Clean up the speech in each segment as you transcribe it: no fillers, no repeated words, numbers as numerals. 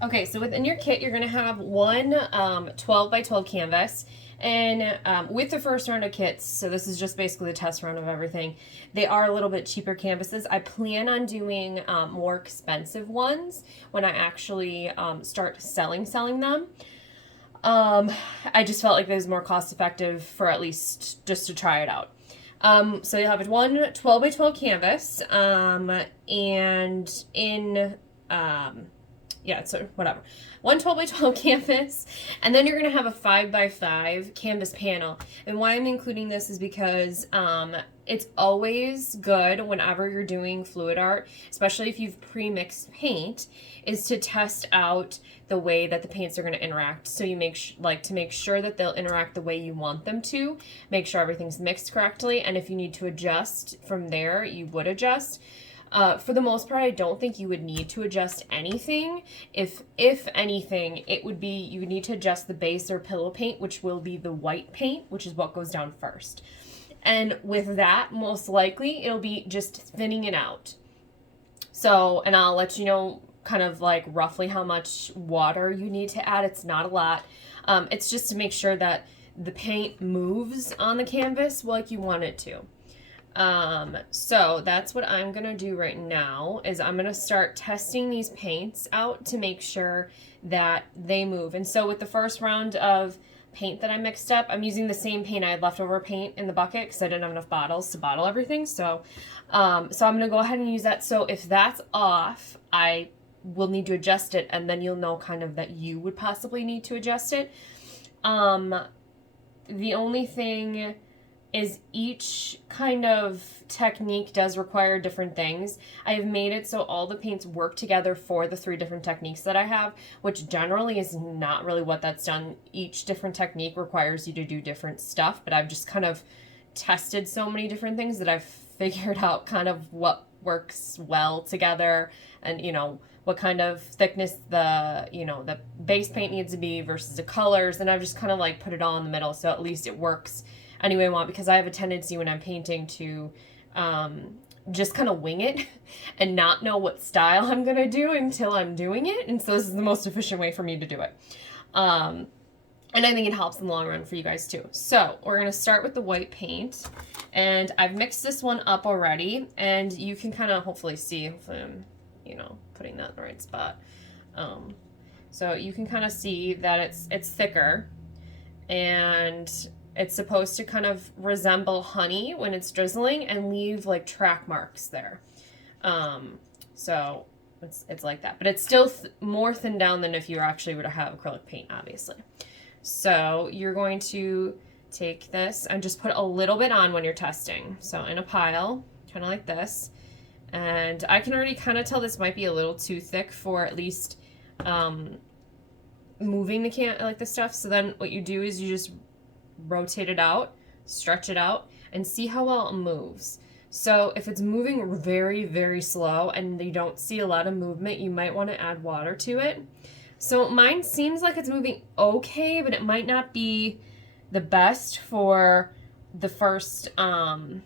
Okay, so within your kit, you're going to have one 12 by 12 canvas. And with the first round of kits, so this is just basically the test round of everything, they are a little bit cheaper canvases. I plan on doing more expensive ones when I actually start selling them. I just felt like it was more cost effective for at least just to try it out. So you'll have one 12 by 12 canvas, and in yeah, so whatever. One 12 by 12 canvas, and then you're going to have a 5 by 5 canvas panel. And why I'm including this is because it's always good whenever you're doing fluid art, especially if you've pre-mixed paint, is to test out the way that the paints are going to interact. So you make to make sure that they'll interact the way you want them to, make sure everything's mixed correctly, and if you need to adjust from there, you would adjust. For the most part, I don't think you would need to adjust anything. If anything, it would be you would need to adjust the base or pillow paint, which will be the white paint, which is what goes down first. And with that, most likely, it'll be just thinning it out. So, and I'll let you know kind of like roughly how much water you need to add. It's not a lot. It's just to make sure that the paint moves on the canvas like you want it to. So that's what I'm going to do right now is I'm going to start testing these paints out to make sure that they move. And so with the first round of paint that I mixed up, I'm using the same paint. I had leftover paint in the bucket because I didn't have enough bottles to bottle everything. So, I'm going to go ahead and use that. So if that's off, I will need to adjust it, and then you'll know kind of that you would possibly need to adjust it. The only thing is each kind of technique does require different things. I have made it so all the paints work together for the 3 different techniques that I have, which generally is not really what that's done. Each different technique requires you to do different stuff, but I've just kind of tested so many different things that I've figured out kind of what works well together, and what kind of thickness the base paint needs to be versus the colors, and I've just kind of like put it all in the middle so at least it works any way I want, because I have a tendency when I'm painting to just kind of wing it and not know what style I'm going to do until I'm doing it. And so this is the most efficient way for me to do it. And I think it helps in the long run for you guys too. So we're going to start with the white paint, and I've mixed this one up already, and you can kind of hopefully see, hopefully I'm, putting that in the right spot. So you can kind of see that it's thicker, and it's supposed to kind of resemble honey when it's drizzling and leave like track marks there. So it's like that, but it's still more thinned down than if you actually were to have acrylic paint, obviously. So you're going to take this and just put a little bit on when you're testing. So in a pile, kind of like this. And I can already kind of tell this might be a little too thick for at least moving the stuff. So then what you do is you just rotate it out, stretch it out, and see how well it moves. So if it's moving very, very slow and you don't see a lot of movement, you might want to add water to it. So mine seems like it's moving okay, but it might not be the best for the first, well,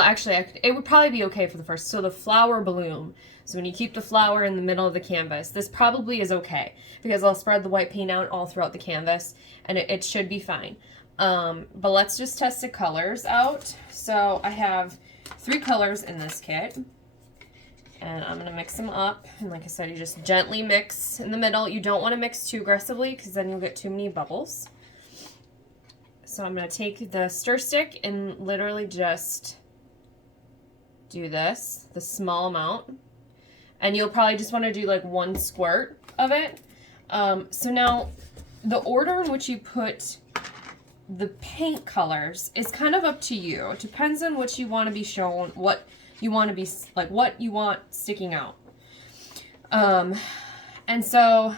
actually, it would probably be okay for the first. So the flower bloom. So when you keep the flower in the middle of the canvas, this probably is okay because I'll spread the white paint out all throughout the canvas, and it should be fine. But let's just test the colors out. So I have 3 colors in this kit, and I'm going to mix them up. And like I said, you just gently mix in the middle. You don't want to mix too aggressively because then you'll get too many bubbles. So I'm going to take the stir stick and literally just do this, the small amount. And you'll probably just want to do like 1 squirt of it. So now the order in which you put the paint colors is kind of up to you. It depends on what you want to be shown, what you want to be, like what you want sticking out. And so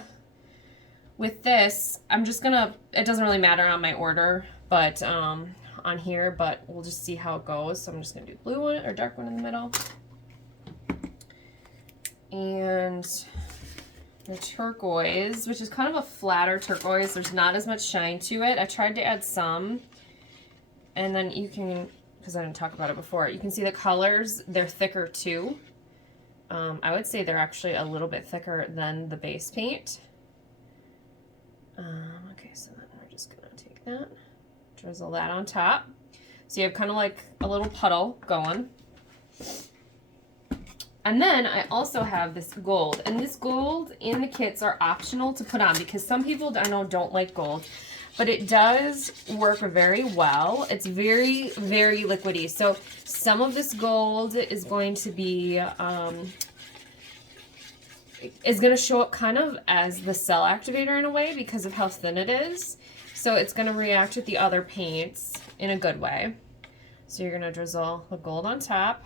with this, I'm just gonna, it doesn't really matter on my order, but on here, but we'll just see how it goes. So I'm just gonna do blue one or dark one in the middle. And the turquoise, which is kind of a flatter turquoise. There's not as much shine to it. I tried to add some. And then you can, because I didn't talk about it before, you can see the colors, they're thicker too. I would say they're actually a little bit thicker than the base paint. Okay, so then we're just gonna take that, drizzle that on top. So you have kind of like a little puddle going. And then I also have this gold, and this gold in the kits are optional to put on because some people I know don't like gold, but it does work very well. It's very, very liquidy. So some of this gold is going to be, is going to show up kind of as the cell activator in a way because of how thin it is. So it's going to react with the other paints in a good way. So you're going to drizzle the gold on top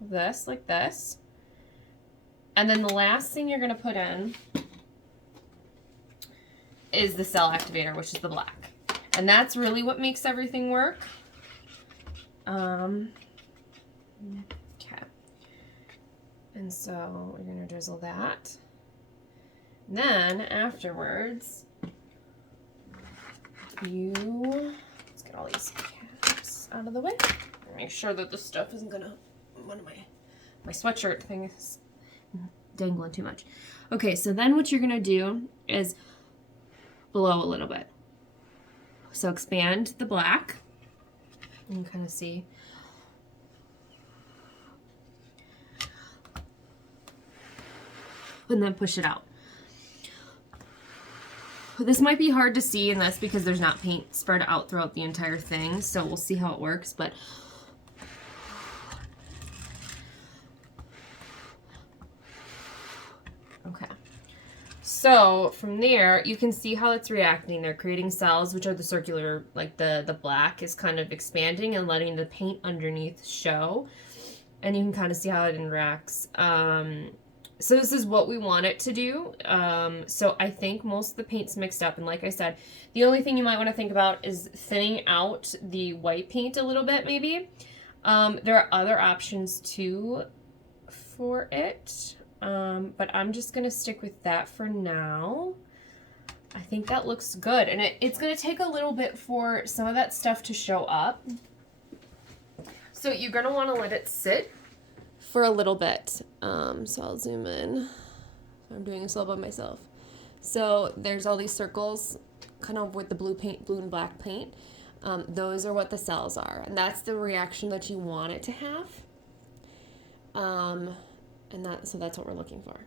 of this, like this. And then the last thing you're going to put in is the cell activator, which is the black. And that's really what makes everything work. Okay. And so we're going to drizzle that. And then afterwards, let's get all these caps out of the way. Make sure that this stuff isn't going to, one of my sweatshirt thing is dangling too much. Okay, so then what you're going to do is blow a little bit. So expand the black. You can kind of see. And then push it out. This might be hard to see in this because there's not paint spread out throughout the entire thing, so we'll see how it works, but okay. So from there, you can see how it's reacting. They're creating cells, which are the circular, like the black is kind of expanding and letting the paint underneath show. And you can kind of see how it interacts. So this is what we want it to do. So I think most of the paint's mixed up. And like I said, the only thing you might want to think about is thinning out the white paint a little bit, maybe. There are other options too for it. But I'm just going to stick with that for now. I think that looks good. And it's going to take a little bit for some of that stuff to show up. So you're going to want to let it sit for a little bit. So I'll zoom in. I'm doing this all by myself. So there's all these circles kind of with the blue and black paint. Those are what the cells are. And that's the reaction that you want it to have. So that's what we're looking for.